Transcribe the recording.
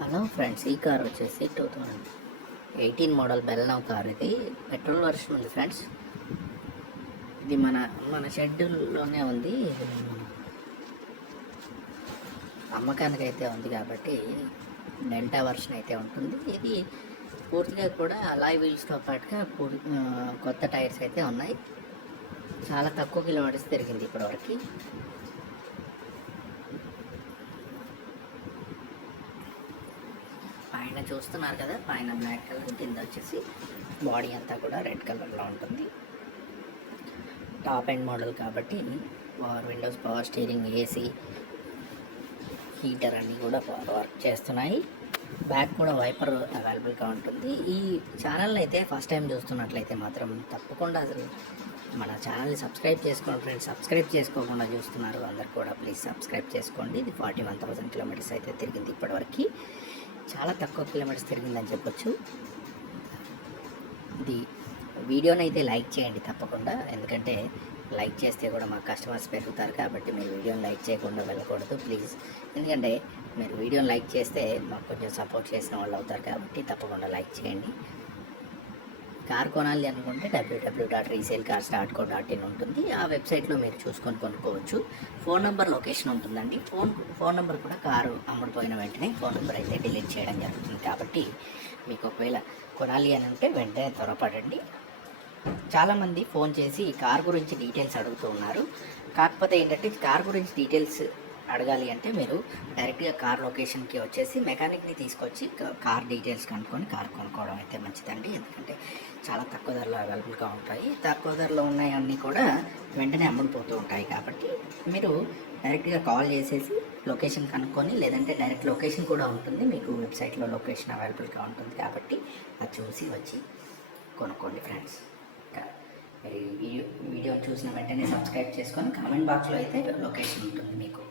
Hello friends, ఈ car వచ్చేసి 2018 model బెల్నవ్ car. ఇది పెట్రోల్ వర్షన్ ఉంది ఫ్రెండ్స్. ఇది మన షెడ్యూల్లోనే ఉంది. ఇది అమ్మకానికి అయితే ఉంది కాబట్టి డెల్టా వర్షన్ అయితే ఉంటుంది. ఇది పూర్తిగా కూడా అలాయ్ వీల్స్తో పాటుగా కొత్త టైర్స్ అయితే ఉన్నాయి. చాలా తక్కువ కిలోమీటర్స్ తిరిగింది ఇప్పటివరకు. పైన చూస్తున్నారు కదా, పైన బ్లాక్ కలర్, కింద వచ్చేసి బాడీ అంతా కూడా రెడ్ కలర్లో ఉంటుంది. టాప్ ఎండ్ మోడల్ కాబట్టి power Windows, power steering, AC, heater అన్నీ కూడా వర్క్ చేస్తున్నాయి. బ్యాక్ కూడా వైపర్ అవైలబుల్గా ఉంటుంది. ఈ ఛానల్ని అయితే ఫస్ట్ టైం చూస్తున్నట్లయితే మాత్రం తప్పకుండా అసలు మన ఛానల్ని సబ్స్క్రైబ్ చేసుకోండి ఫ్రెండ్స్. సబ్స్క్రైబ్ చేసుకోకుండా చూస్తున్నారు అందరు కూడా ప్లీజ్ సబ్స్క్రైబ్ చేసుకోండి. ఇది 41,000 కిలోమీటర్స్ అయితే తిరిగింది ఇప్పటివరకు. చాలా తక్కువ కిలోమీటర్స్ తిరిగిందని చెప్పొచ్చు. ఇది వీడియోని అయితే లైక్ చేయండి తప్పకుండా, ఎందుకంటే లైక్ చేస్తే కూడా మా కస్టమర్స్ పెరుగుతారు కాబట్టి మీరు వీడియోని లైక్ చేయకుండా వెళ్ళకూడదు ప్లీజ్. ఎందుకంటే మీరు వీడియోని లైక్ చేస్తే మాకు కొంచెం సపోర్ట్ చేసిన వాళ్ళు అవుతారు కాబట్టి తప్పకుండా లైక్ చేయండి. కార్ కొనాలి అనుకుంటే www.resaleCars.co.in ఉంటుంది. ఆ వెబ్సైట్లో మీరు చూసుకొని కొనుక్కోవచ్చు. ఫోన్ నెంబర్, లొకేషన్ ఉంటుందండి. ఫోన్ నెంబర్ కూడా కారు అమ్ముడుపోయిన వెంటనే ఫోన్ నెంబర్ అయితే డిలీట్ చేయడం జరుగుతుంది. కాబట్టి మీకు ఒకవేళ కొనాలి అని అంటే వెంటనే త్వరపడండి. చాలామంది ఫోన్ చేసి ఈ కార్ గురించి డీటెయిల్స్ అడుగుతూ ఉన్నారు. కాకపోతే ఏంటంటే కార్ గురించి డీటెయిల్స్ అడగాలి అంటే మీరు డైరెక్ట్గా కార్ లొకేషన్కి వచ్చేసి మెకానిక్ని తీసుకొచ్చి కార్ డీటెయిల్స్ కనుక్కొని కార్ కొనుక్కోవడం అయితే మంచిదండి. ఎందుకంటే చాలా తక్కువ ధరలో అవైలబుల్గా ఉంటాయి. తక్కువ ధరలో ఉన్నాయన్నీ కూడా వెంటనే అమ్ముడిపోతూ ఉంటాయి. కాబట్టి మీరు డైరెక్ట్గా కాల్ చేసేసి లొకేషన్ కనుక్కొని, లేదంటే డైరెక్ట్ లొకేషన్ కూడా ఉంటుంది మీకు వెబ్సైట్లో, లొకేషన్ అవైలబుల్గా ఉంటుంది కాబట్టి అది చూసి వచ్చి కొనుక్కోండి ఫ్రెండ్స్. మీరు ఈ వీడియో చూసిన వెంటనే సబ్స్క్రైబ్ చేసుకొని కామెంట్ బాక్స్లో అయితే లొకేషన్ ఉంటుంది మీకు.